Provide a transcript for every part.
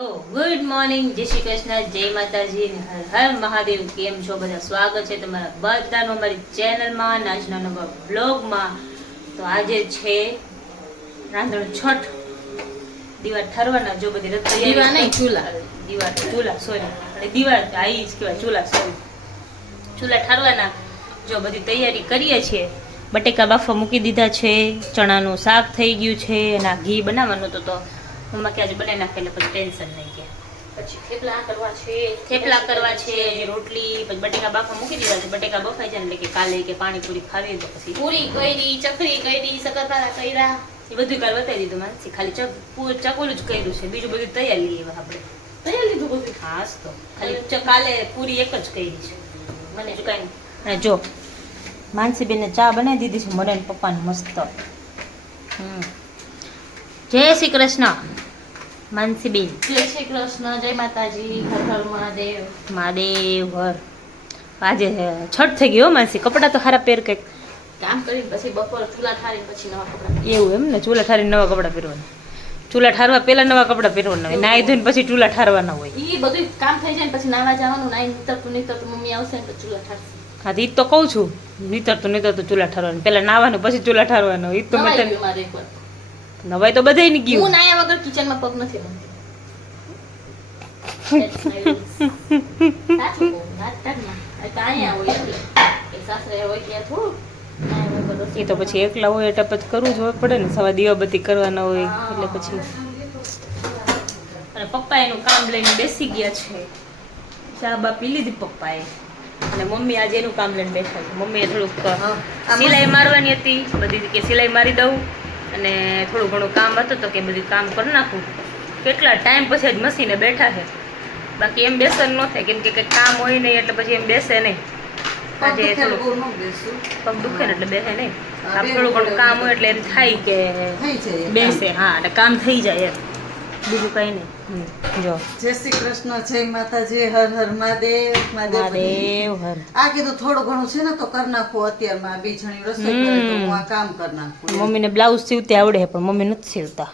Good morning, જય શ્રી કૃષ્ણ, જય માતાજી, હર હર મહાદેવ. કેમ છો બધા? સ્વાગત છે તમારા બધાનું અમારી ચેનલમાં, આજના નવા બ્લોગમાં. તો આજે છે રાંધણ છઠ. દીવા ઠરવાના, જો બધી દીવા નહીં, ચૂલા સોરી, દીવા આઈ જ કહેવાય, ચૂલા સોરી, ચૂલા ઠરવાના. જો બધી તૈયારી કરીએ છીએ. બટેકા બાફવા મૂકી દીધા છે, ચણાનું શાક થઈ ગયું છે, અને આ ઘી બનાવવાનું તો મમ્મા કે આજે બનાવી નાખે એટલે પછી ટેન્શન નહીં. કે પછી થેપલા કરવા છે, રોટલી, પછી બટેકા બાફવા મૂકી દીધા છે. બટેકા બફાઈ જાય એટલે કે કાલે કે પાણીપુરી ખાવી તો પછી પૂરી કરી, ચકરી કરી, શક્કરપારા કર્યા, એ બધું કાલ બતાવી દીધું. માનસી ખાલી ચકોલું જ કર્યું છે, બીજું બધું તૈયાર લઈએ આપણે. તૈયાર લીધું બધું. હા તો ખાલી કાલે પૂરી એક જ કરી છે. મને જો કાંઈ અને જો માનસીબેનને ચા બનાવી દીધી છે મને પપ્પાને મસ્ત. જય શ્રી કૃષ્ણ માનસીબેન. જય શ્રી કૃષ્ણ, જય માતાજી, હર હર મહાદેવ. મહાદેવ હર. આજે છઠ થઈ ગયો માનસી. કપડાં તો સારા પહેર કંઈક. કામ કરી પછી બપોર ચૂલા ઠારી પછી નવા કપડા. એવું એમ ને? ચૂલા ઠારીને નવા કપડાં પહેરવાના. ચૂલા ઠારવા પહેલા નવા કપડાં પહેરવાના હોય, નાઈ ધોઈને પછી ચૂલા ઠારવાના હોય. ઈ બધું કામ થઈ જાય ને પછી નાવા જવાનું, નાઈ નીતરતું મમ્મી આવશે ને પછી ચૂલા ઠારશે. હા તો ઈ તો કહું છું, નીતરતું ચૂલા ઠારવાનું. પહેલા નાવાનું પછી ચૂલા ઠારવાનું. ઈ તો મેં તને મારે એકવાર નવાઈ તો બધાય ની ગયું. હું નાયા વગર કિચનમાં પગ નથી મૂકતી. સાચું કહું, વાત કર ના. આ તો અહીંયા હોય એટલે એ સાસરે હોય ત્યાં થોડું નાયા વગર રસોઈ એ તો પછી એકલા હોય એટલે પછી કરવું જ હોય પડે ને. સવા દીવાબત્તી કરવાના હોય એટલે પછી. અને પપ્પા એનું કામ લઈને બેસી ગયા છે. ચા બા પી લીધી પપ્પાએ, અને મમ્મી આજે એનું કામ લઈને બેઠા છે. મમ્મીએ થોડુંક સિલાઈ મારવાની હતી, બધી કે સિલાઈ મારી દઉં, અને થોડું ઘણું કામ હતું તો કે બધું કામ કરી નાખું. કેટલા ટાઈમ પછી જ મસીને બેઠા છે, બાકી એમ બેસવાનું ન થાય, કેમ કે કંઈક કામ હોય નહીં એટલે પછી એમ બેસે નહીં. આજે થોડું પગ દુખે ને એટલે બેસે નહીં. થોડું ઘણું કામ હોય એટલે એમ થાય કે બેસે. હા, એટલે કામ થઈ જાય એમ, બીજું કઈ નહીં. જો જય શ્રી કૃષ્ણ, જય માતાજી, હર હર મહાદેવ. મહાદેવ હર. આ કીધું થોડું ઘણું છે ને તો કરી નાખું. અત્યારમાં બે જણી રસોઈ કરે તો હું આ કામ કરી નાખું. મમ્મીને બ્લાઉઝ સીવતે આવડે પણ મમ્મી નથી સીવતા.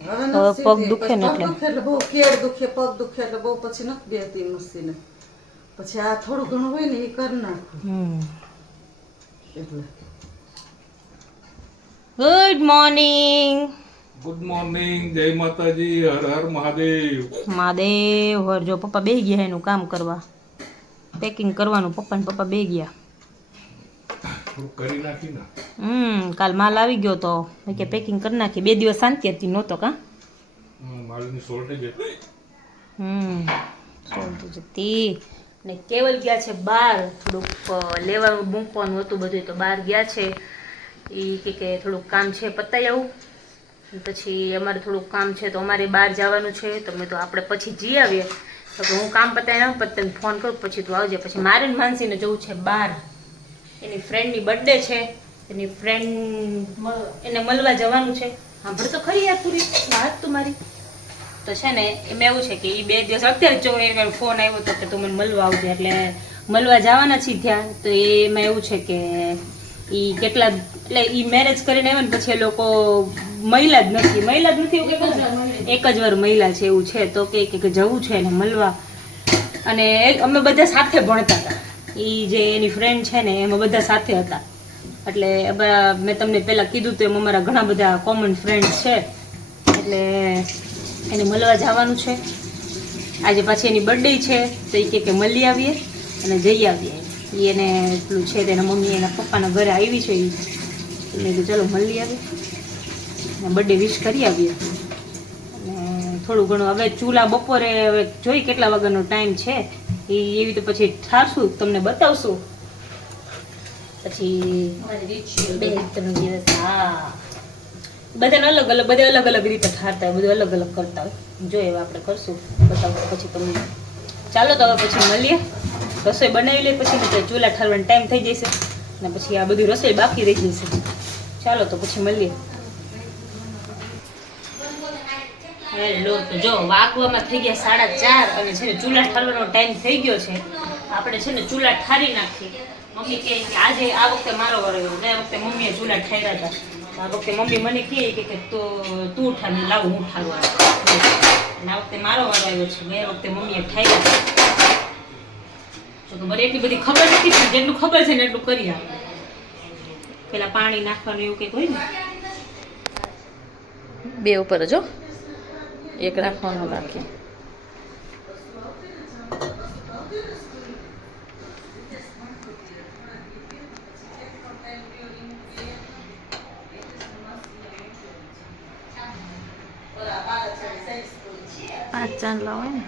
હવે હવે પગ દુખે ને એટલે. એટલે બહુ કેળ દુખે, પગ દુખે એટલે બહુ પછી નથી બેસતી મશીને. પછી આ થોડું ઘણું હોય ને એ કરી નાખું એટલે. Good morning. ગુડ મોર્નિંગ, જય માતાજી, હર હર મહાદેવ. મહાદેવ હર. જો પપ્પા બે ગયા એનું કામ કરવા, પેકિંગ કરવાનું. પપ્પા ને પપ્પા બે ગયા. થોડું કરી નાખી ને. કાલ માલ આવી ગયો તો મેં કે પેકિંગ કરી નાખી. 2 દિવસ શાંતિ હતી, નહોતો કા? માલની શોર્ટેજ હતી. ચાલતું જતી. ને કેવલ ગયા છે બહાર, થોડુંક લેવાનું મૂકવાનું હતું બધું, તો બહાર ગયા છે. એ કે થોડુંક કામ છે પતાવી આવું, પછી અમારે થોડુંક કામ છે તો અમારે બહાર જવાનું છે. તો મેં તો આપણે પછી જઈ આવીએ. તો હું કામ પતાવી આવું, પછી તને ફોન કરું, પછી તું આવજે. પછી મારે ને માનસીને જવું છે બહાર. એની ફ્રેન્ડની બર્થડે છે, એની ફ્રેન્ડ એને મળવા જવાનું છે. સાંભળ તો ખરી યાર પૂરી વાત તમારી. તો છે ને એમાં એવું છે કે એ 2 દિવસ અત્યારે જો એ ફોન આવ્યો હતો કે તું મને મળવા આવજે, એટલે મળવા જવાના છીએ ત્યાં. તો એમાં એવું છે કે એ કેટલા એટલે એ મેરેજ કરીને આવે ને પછી એ લોકો મહિલા જ નથી એવું કે એક જ વાર મહિલા છે એવું છે. તો કે જવું છે એને મળવા. અને અમે બધા સાથે ભણતા હતા. એ જે એની ફ્રેન્ડ છે ને એમાં બધા સાથે હતા. એટલે મેં તમને પહેલાં કીધું તો એમ અમારા ઘણા બધા કોમન ફ્રેન્ડ્સ છે. એટલે એને મળવા જવાનું છે. આજે પાછી એની બર્થડે છે તો એ કે મળી આવીએ અને જઈ આવીએ. એને એટલું છે તેના મમ્મી એના પપ્પાના ઘરે આવી છે. મેં કીધું ચલો મળી આવીએ, બર્થડે વિશ કરી આવીએ. અને થોડું ઘણું હવે ચૂલા બપોરે હવે જોઈ કેટલા વાગ્યાનો ટાઈમ છે એ એવી તો પછી ઠારશું, તમને બતાવશું પછી 2-3 દિવસ. હા, બધાને અલગ અલગ રીતે ઠારતા હોય, બધું અલગ અલગ કરતા હોય. જોઈએ હવે આપણે કરશું, બતાવશું પછી તમને. ચાલો તો હવે પછી મળીએ. રસોઈ બનાવી લઈએ પછી ચૂલા ઠારવાનો ટાઈમ થઈ જશે ને પછી આ બધી રસોઈ બાકી રહી જશે. ચાલો તો પછી મળીએ. હેલો, તો જો વાગવામાં થઈ ગયા 4:30 અને છે ને ચૂલા ઠારવાનો ટાઈમ થઈ ગયો છે. આપણે છે ને ચૂલા ઠારી નાખીએ. મમ્મી કહે કે આજે આ વખતે મારો વારો આવ્યો, ગયા વખતે મમ્મીએ ચૂલા ઠાર્યા હતા. આ વખતે મમ્મી મને કહે કે તું ઉઠાડ લાવ હું ઉઠાડવા. અને આ વખતે મારો વારો આવ્યો છે. ગયા વખતે મમ્મીએ ઠાવ્યા. જો કે મને એટલી બધી ખબર નથી પણ જેટલું ખબર છે ને એટલું કરી આપે. પેલા પાણી નાખવાનું એવું કંઈક હોય ને. બે ઉપર જો એક રાખવાનો રાખી. પાંચ ચાંદલા હોય ને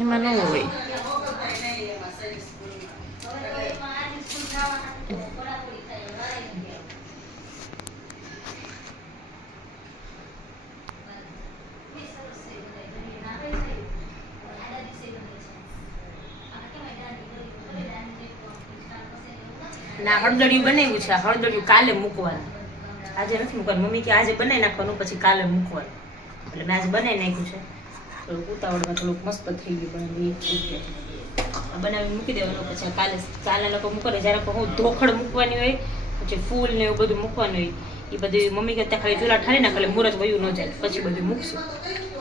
એમાં ન હોય. ના હળદળિયું બનાવ્યું છે. હળદળિયું કાલે મૂકવાનું, આજે નથી મૂકવાનું. મમ્મી કે આજે બનાવી નાખવાનું પછી કાલે મૂકવાનું. એટલે મેં આજે બનાવી નાખ્યું છે. થોડુંક ઉતાવળમાં થોડુંક મસ્ત થઈ ગયું પણ બનાવી મૂકી દેવાનું. પછી કાલે લોકો મૂકવાનું જ્યારે હું ધોખડ મૂકવાની હોય પછી ફૂલ ને એવું બધું મૂકવાનું હોય એ બધું મમ્મી કે ત્યાં ખાલી ચૂલા ઠારી નાખે એટલે મુહૂર્ત વયું ન જાય પછી બધું મૂકશું.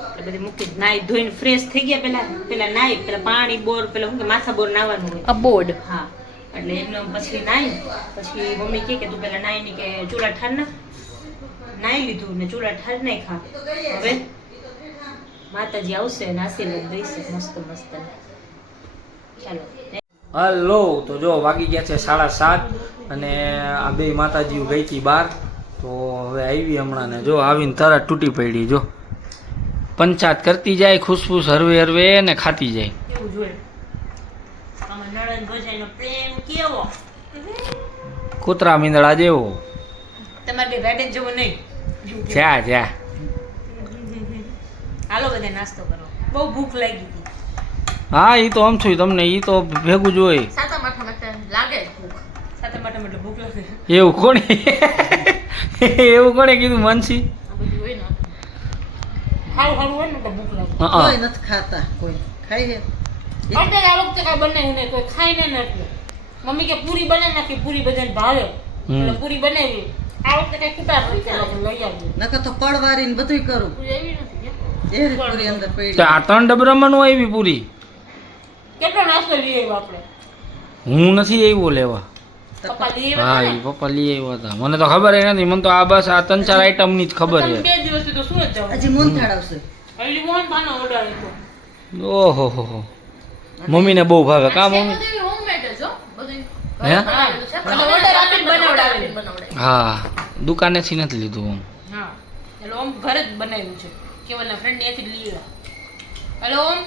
એટલે બધી મૂકી નાહી ધોઈને ફ્રેશ થઈ ગયા. પેલા નાહી પેલા પાણી બોર પેલા શું કે માથા બોર નાહવાનું હોય બોર્ડ. હા એટલે એમને પછી નાહી પછી મમ્મી કે તું પેલા નાહી ની કે ચૂલા ઠાર ના. નાહી લીધું ને ચૂલા ઠાર નાખા. હવે માતાજી આવશે ને આશીર્વાદ દઈશે મસ્ત મસ્ત. ચાલો હલો, તો જો વાગી ગયા છે 7:30 અને આ બે માતાજીઓ ગઈ હતી બહાર. તો હવે આવી હમણાં ને જો આવીને તરત તૂટી પડી. જો પંચાયત કરતી જાય, ખુશફુશ હરવે હરવે ને ખાતી જાય. કેવું જોઈએ આમાં નણંદ ભજાઈનો પ્રેમ કેવો. કૂતરા મીંદડા જેવો. તમારે રેડેજ જેવો નહીં. જા જા. હાલો બધા નાસ્તો કરો. બહુ ભૂખ લાગી હતી. હા એ તો આમ છું તમને એ તો ભેગું જ હોય. સાતા માથા માટે લાગે ભૂખ. સાથે માટે એટલે ભૂખ લાગે. એવું કોણે એવું કોણે કીધું મનસી? આ બધું હોય ને હારું હારું હોય ને તો ભૂખ લાગે. કોઈ નથી ખાતા, કોઈ ખાઈ હે આપણે આ વખતે કાંઈ બનાવ્યું નહીં, કોઈ ખાઈને નથી. મમ્મી કે પૂરી બનાવી નાખી, પૂરી બધાને ભાવે એટલે પૂરી બનાવી. આ વખતે કઈ કુટા પડી લઈ આવી. નકર તો પડવારી ને બધું કરું. પૂરી એવી નથી એ રીતે પૂરી અંદર પડી. તો આ 3 ડબરામાં નો આવી પૂરી. કેટલો નાસ્તો લઈ આવ્યો આપણે? હું નથી આવ્યો લેવા. પપ્પા લઈ હા આવ્યા એ પપ્પા લઈ આવ્યા હતા. મને તો ખબર નથી. મને તો આ બસ આ 3-4 આઈટમ ની જ ખબર તમે છે. 2 દિવસથી તો શું જ જાવ. હજી મોહનથાળ આવશે. હજી મોહન થાનો ઓર્ડર આપ્યો. ઓહો હો. મમ્મીને બહુ ભાવે કા મમ્મી? બધું હોમમેડ જ હો બધું. હે? બનાવેલું છે. બધું order આપીને બનાવડાવેલું. બનાવડાવેલું. હા દુકાનેથી નથી લીધું હું. હા એટલે ઓમ ઘરે જ બનાવ્યું છે. કેવલના ફ્રેન્ડ ત્યાંથી જ લઈ આવ્યા. એટલે ઓમ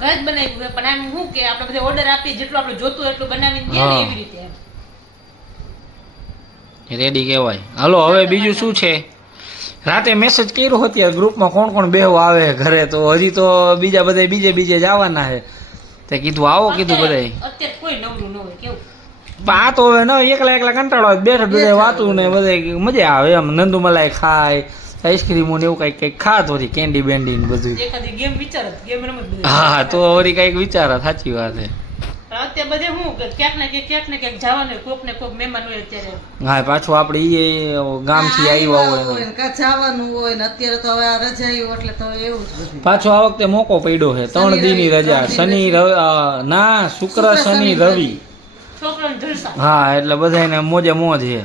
ઘરે જ બનાવ્યું છે પણ આમ શું કે આપણે બધે ઓર્ડર આપીએ જેટલું આપણે જોતું એટલું બનાવીને દે ને હા. એવી રીતે એમ. રેડી કહેવાય. હાલો હવે બીજું શું છે? રાતે મેસેજ કર્યો હતો ગ્રુપમાં કોણ કોણ બેહવા આવે ઘરે. તો હજી તો બીજા બધા બીજે જવાના છે. તે કીધું આવો કીધું બધાય. અત્યારે કોઈ નવરું ન હોય કેવું. પણ આ તો હવે ન એકલા કંટાળો આવે. બેઠા બધા વાતું ને બધે મજા આવે એમ. નંદુ મલાઈ ખાય, આઈસ્ક્રીમો ને એવું કંઈક ખાત હોતી, કેન્ડી બેન્ડી ને બધું. એખાદી ગેમ વિચારત ગેમ રમત બધું. હા તો વળી કંઈક વિચાર. સાચી વાત છે. અત્યારે બધે શું કે ક્યાંક ને ક્યાંક જવાનું હોય, કોક ને કોક મહેમાન હોય અત્યારે. હા પાછું આપણે ઈ ગામથી આવ્યા હોય. ને કાં જવાનું હોય ને અત્યારે તો હવે આ રજા આવ્યું એટલે તો એવું જ બધું. પાછો આ વખતે મોકો પડ્યો છે 3 દીની રજા. શનિ ના શુક્ર શનિ રવિ. છોકરાને જલસા. હા એટલે બધાને મોજે મોજ છે.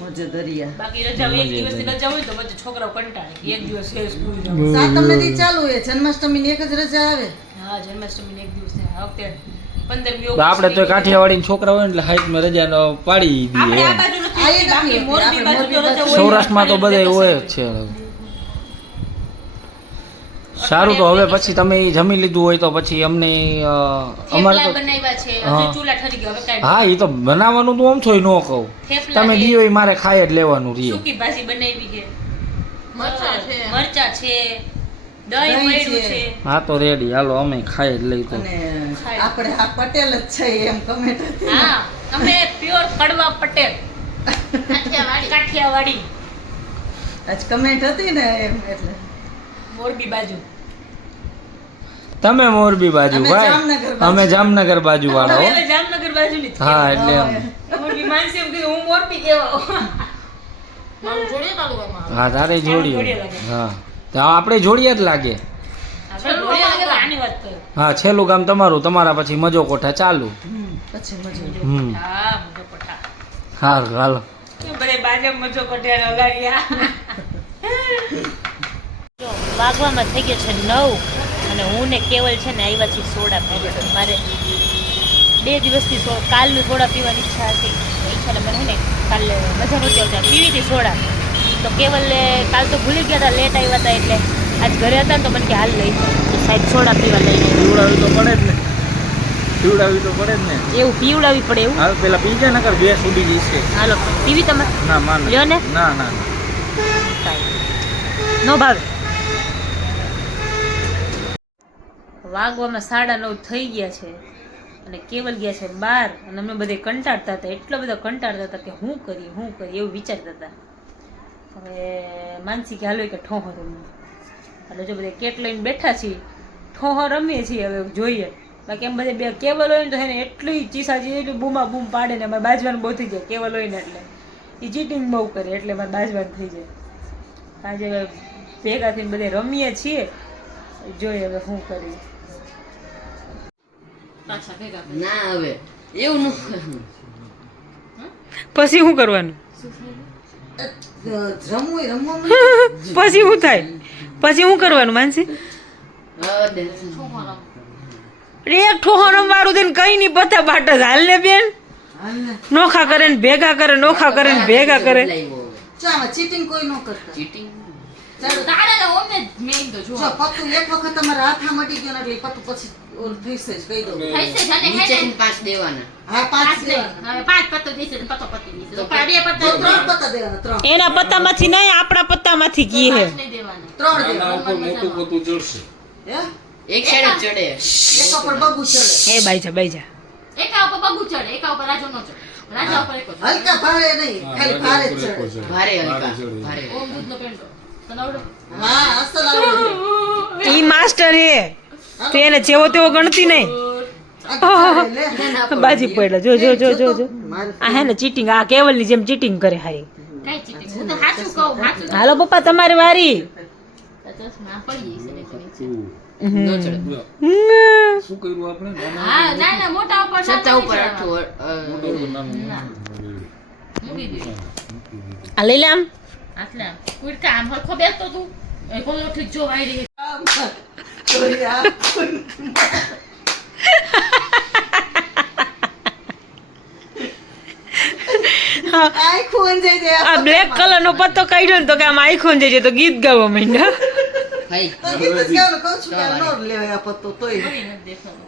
મોજે દરિયા. બાકી રજા હોય, એક દિવસની રજા હોય તો વચ્ચે છોકરાઓ કંટાળે. એક દિવસ છે સ્કૂલ જવાનું. સાતમને દી ચાલુ હોય, જન્માષ્ટમી ની એક જ રજા આવે. હા જન્માષ્ટમી એક દિવસ થાય. આ વખતે 15મી તો આપણે તો કાઠિયાવાડી છોકરા હોય ને એટલે હાઈટમાં રજા પાડી આપણે દઈએ આ એમ. બાજુ નથી આ એ બાકી નથી મોરબી આપણે બાજુ તો રજા હોય. સૌરાષ્ટ્રમાં તો બધા હોય જ છે. સારું તો હવે પછી તમે ઈ જમી લીધું હોય તો પછી અમને અમારે થેપલા તો બનાવ્યા છે. હા. હજુ ચૂલા ઠરી ગયો. હવે કાંઈ હા એ તો બનાવવાનું તો આમ થોય ન કહું. થેપલા તમે છે, દી હોય મારે ખાઈ જ લેવાનું રહીએ. સૂકી ભાજી બનાવી છે, મરચાં છે. મરચા છે, દહીં દહીં પડ્યું છે. છે. હા તો રેડી, હાલો અમે ખાઈ જ લઈ તો. અને આપણે આ પટેલ જ છે એમ કમેન્ટ હતી ને. હા અમે પ્યોર કડવા પટેલ કાઠિયાવાડી આજ કમેન્ટ હતી ને એમ એટલે મોરબી બાજુ. તમે મોરબી બાજુ અમે ભાઈ, જામનગર બાજુ. અમે જામનગર બાજુ વાળા હો. અમે જામનગર બાજુની જ હા એટલે એમ. મોરબી માનસી એમ કીધું હું મોરબી કેવા. મારું જોડે તાલુકામાં આવે. હા તારે જોડિયા જોડિયું. લાગે. હા તો આપણે જોડિયા જ લાગે. આપણે જોડિયા લાગે તો આની વાત કરો. હા છેલ્લું ગામ તમારું, તમારા પછી મજો કોઠા ચાલુ. પછી મજો હા મજો કોઠા. હારું હાલો. કેમ બધે બાજે મજો કોઠાને અગાડ્યા. જો વાગવામાં થઈ ગયો છે 9 અને હું ને કેવલ છે ને આવ્યા છીએ સોડા પીવા. મારે 2 દિવસથી કાલનું સોડા પીવાની ઈચ્છા હતી. ઈચ્છા મને હે ને કાલે મજા નહોતી આવતી, પીવી હતી સોડા. તો કેવલે કાલ તો ભૂલી ગયા હતા, લેટ આવ્યા હતા એટલે આજ ઘરે હતા ને તો મને કે હાલ લઈ જાઓ. તો સાહેબ સોડા પીવા લઈને પીવડાવી તો પડે જ ને, પીવડાવી તો પડે જ ને. એવું પીવડાવી પડે એવું. હાલ પેલા પી જાય નકર ગેસ ઉડી જશે. હાલો પીવી તમે ના માન લ્યો ને. ના ના નો ભાવે. વાગવામાં 9:30 થઈ ગયા છે અને કેવલ ગયા છે બહાર અને અમને બધે કંટાળતા હતા, એટલો બધો કંટાળતા હતા કે શું કરીએ એવું વિચારતા હતા. હવે માનસી કે હાલો કે ઠોહો રમીએ. એટલે જો બધે કેટ લઈને બેઠા છીએ, ઠોહો રમીએ છીએ. હવે જોઈએ બાકી એમ બધે બે કેવલ હોય ને તો એને એટલી ચીસાજી એટલી બૂમા બૂમ પાડે ને અમારે બાજવાનું બહુ થઈ જાય. કેવલ હોય ને એટલે એ ચીટિંગ બહુ કરે એટલે મારે બાજવાનું થઈ જાય. આજે ભેગા થઈને બધે રમીએ છીએ, જોઈએ હવે શું કરીએ. પાછા ભેગા કરે. ના હવે એવું ન કરવું. પછી શું કરવાનું? રમવું પછી શું થાય? પછી શું કરવાનું માનસી? છોકરા એક ઠોહો રમવાળું થઈને કઈ નહીં પતા બાટ જ હાલ ને બેન. નોખા કરે ને ભેગા કરે, નોખા કરે ને ભેગા કરે. ચાલો ચીટિંગ કોઈ ન કરતા. ચીટિંગ ચાલો તારે તો ઓમને મેઈન તો જો જો પત્તું એક વખત તમારા હાથમાં મટી ગયો ને એટલે ઈ પત્તું પછી ઓલું થઈશે જ કહી દઉં. થઈ છે જાને નીચે હે ને 5 દેવાના. હા પાંચ પાંચ દે. દેવાના. હવે 5 પત્તો દીશે ને પત્તો પત્તી દીશે તો બે તો પત્તો ત્રણ પત્તા દેવાના ત્રણ. એના પત્તામાંથી નહીં, આપણા પત્તામાંથી કી હે. નહીં દેવાના. ત્રણ આના દેવાના. ઉપર મોટું પોતું ચડશે. હે એક સાઈડ જ ચડે. એક ઉપર બગુ ચડે. એ બાઈજા એકા ઉપર બગુ ચડે, એકા ઉપર રાજો નો ચડે. રાજા ઉપર એક જ. હલકા ભારે નહીં હા, ખાલી રાજા ભારે જ ઉપર ચડે. એક જ. ભારે હલકા ભારે ચડે. ભારે. ઓમ દૂધનો પેંડો. તને આવડે? હા અસલ આવડે. ઈ માસ્ટર હે, તો એને જેવો તેવો ગણતી નહીં. બાજી પડ્યા જો જો જો જો જો. આ હે ને ચીટિંગ, આ કેવલની જેમ ચીટિંગ કરે હારી. કઈ ચીટિંગ? હું તો સાચું કહું, સાચું. હાલો પપ્પા તમારી વારી. ચશ્મા પડી જશે ને નીચે. ન ચડે. શું કર્યું આપણે? હા, ના ના મોટા ઉપર સચ્ચા ઉપર નાખો અઠું મોટું નાનું. મૂકી દે. આ લઈ લે આમ. આટલે આમ. કુડકા આમ હરખો બેસતો તું. એ કોલો ઠીક જો વાયરી. આખું અંજાઈ જાય. આ બ્લેક કલર નો પત્તો કાઢ્યો ને તો કે આમ આઈખોન જજે તો ગીત ગાવા માંડ્યા. ખાઈ તો ગીત જ ગાવાનું કહું છું કે નો લેવાય આ પત્તો તોય. નથી દેખાતો.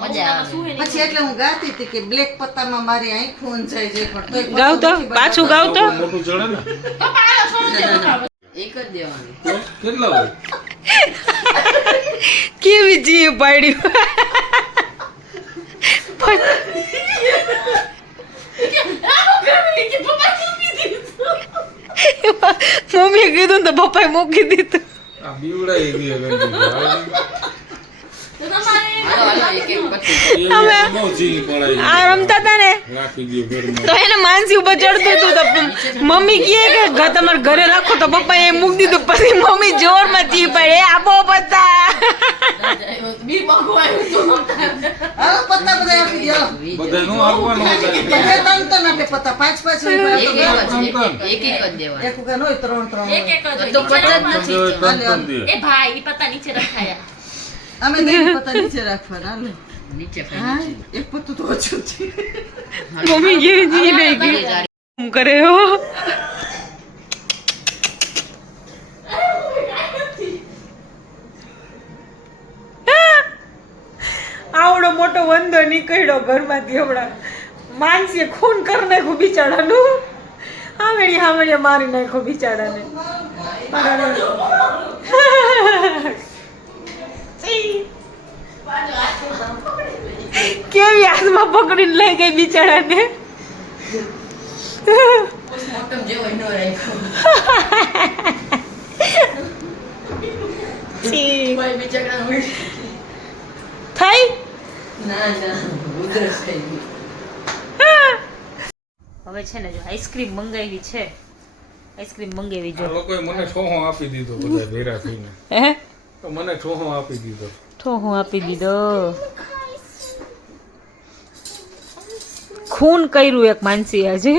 મજા આવે. શું હે ને? પછી એટલે હું ગાતી હતી કે બ્લેક પત્તામાં મારી આંખો અંજાઈ જાય પણ તોય પત્તો ગાવ તો, નથી પાછું ગાવ તો. મોટું ચડે ને તો પાડો છોડી દે મોટા. એક જ દેવાનું. તો કેટલા હોય? કેવી જીવ પાડ્યું. મમ્મીએ કીધું ને તો પપ્પાએ મૂકી દીધું. આ બીવડાઈ દે ગંજી. તો તમારે હાલો હાલો એક એક પટ્ટી. એ નો જી પડાય. આ રમતા હતા ને રાખી દે ઘરમાં. તો એને માનસી ઉપર ચડતું હતું તો મમ્મી કહે કે તમારે ઘરે રાખો તો પપ્પા એ મૂકી દીધું. પછી મમ્મી જોરમાં ચી પડે આપો પત્તા. બી બગવાયું તો હાલો પત્તા બધા આપી દો. બધા નો આપવાનું બધે ત્રણ ત્રણ આપે પત્તા પાંચ પાંચ એક હોય એક તો જ એક જ દેવાનું. એક વખત હોય ત્રણ ત્રણ એક હોય. એક જ તો હોય. પચાસ નીચે નથી. રાખવાનું. એ ભાઈ ઈ પત્તા નીચે રખાયા. અમે બે પત્તા નીચે રાખવાના હાલે. નીચે હા ખાઈ. એક પત્તું તો ઓછું છે. મમ્મી કેવી જી નહીં ગઈ શું કરે હો. આવડો મોટો વંદો નીકળ્યો ઘરમાંથી હમણાં. માનસીએ ખૂન કરી નાખ્યું બિચારાનું. હામેડી મારી નાખ્યો બિચારાને. કેવી હાથમાં પકડીને લઈ ગઈ બિચારાને. પોસ્ટમોર્ટમ જેવો નો રાખ્યો. છી. કોઈ બિચારા થઈ ના ઉધરસ થઈ ગઈ. હવે છે ને જો આઈસ્ક્રીમ મંગાવી છે. આઈસ્ક્રીમ મંગાવી આ જો. લોકોએ મને છોહો આપી દીધો બધા ભેરા થઈને. હે તો મને છોહો આપી દીધો. તો હું આપી દીધો. ખૂન કર્યું એક માનસી આજે.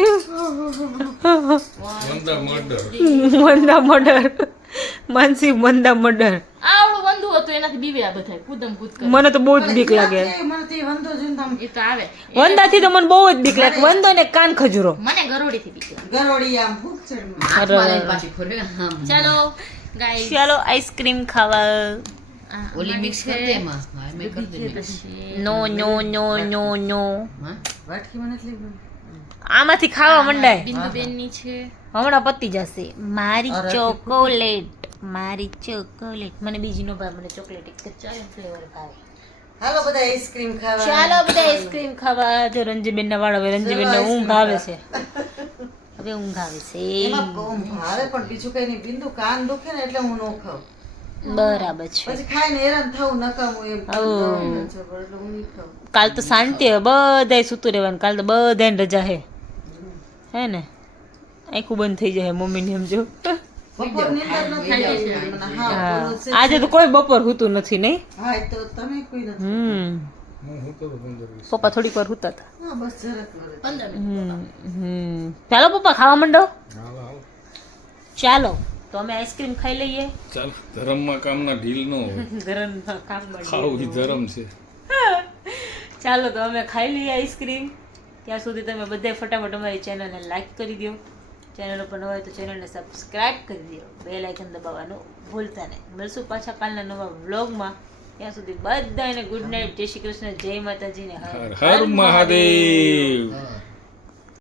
મંદા મર્ડર. મંદા મર્ડર. માનસી મંદા મર્ડર. આવડું બંધુ હતું એનાથી બીવ્યા બધા કૂદમ કૂદ કરે. મને તો બહુ જ બીક લાગે. મને તે વાંધો જોઈને તો આમ એ તો આવે. વંદાથી તો મને બહુ જ બીક લાગે. વંદો ને કાન ખજૂરો. મને ગરોડીથી બીક લાગે. ગરોળી આમ ભૂખ ચડમાં. હાથમાં લઈને પાછી ફોડે. હા. ચાલો ગાઈસ ચાલો આઈસ્ક્રીમ ખાવા. ઓલી મિક્સ કરી દે એમાં. હા, મેં કરી દે mix. નો નો નો નો નો. હા? વાટકી મને એટલી આમાંથી ખાવા મંડાય. બિંદુ બેનની છે. હમણાં પતી જશે. મારી અરે, ચોકોલેટ. મારી ચોકોલેટ. મને બીજી નો ભાવે. મને ચોકલેટ એક જ ફ્લેવર ભાવે. હાલો બધા આઈસ્ક્રીમ ખાવા. ચાલો બધા આઈસ્ક્રીમ ખાવા. જો રંજીબેન ના વાળા હવે રંજીબેન ને ઊંઘ આવે છે. હવે ઊંઘ આવે છે. એમાં બહુ ભાવે પણ બીજું કઈ નહીં. બિંદુ કાન દુખે ને એટલે હું ન ખાઉં. બરાબર છે. પછી ખાઈને હેરાન થવું નકામું એમ ઓ. જબર એટલે હું નહીં ખાઉં. કાલ તો શાંતિ હવે બધાય સૂતું રહેવાનું. કાલ તો બધાને રજા હે ને આખું બંધ થઈ જાય મમ્મીની સમજો. બપોર નીંદર ન થાય મને. હા હા. બોલો છે. આજે તો કોઈ બપોર હોતું નથી નહીં. હા એ તો તમે કોઈ નથી. હમ હું હું તો 15-20. પપ્પા થોડીક વાર હોતા હતા. હા બસ જરાક વાર જ. 15 મિનિટ. ચાલો પપ્પા ખાવા માંડો. હાલ હાલ. ચાલો તો અમે આઈસ્ક્રીમ ખાઈ લઈએ. ચાલ ધર્મમાં કામના ઢીલ ન હોય. ગરમ કામ ખાવું ઈ ધર્મ છે. ચાલો તો અમે ખાઈ લઈએ આઈસ્ક્રીમ. ત્યાં સુધી તમે બધાય ફટાફટ અમારી ચેનલને લાઈક કરી દો. ચેનલ ઉપર નવા હોય તો ચેનલને સબસ્ક્રાઇબ કરી દો. બેલ આઇકન દબાવવાનું ભૂલતા નહીં. મળશું પાછા કાલના નવા વ્લોગમાં. ત્યાં સુધી બધાને ગુડ નાઇટ. જય શ્રી કૃષ્ણ. જય માતાજી ને હર હર મહાદેવ. હા.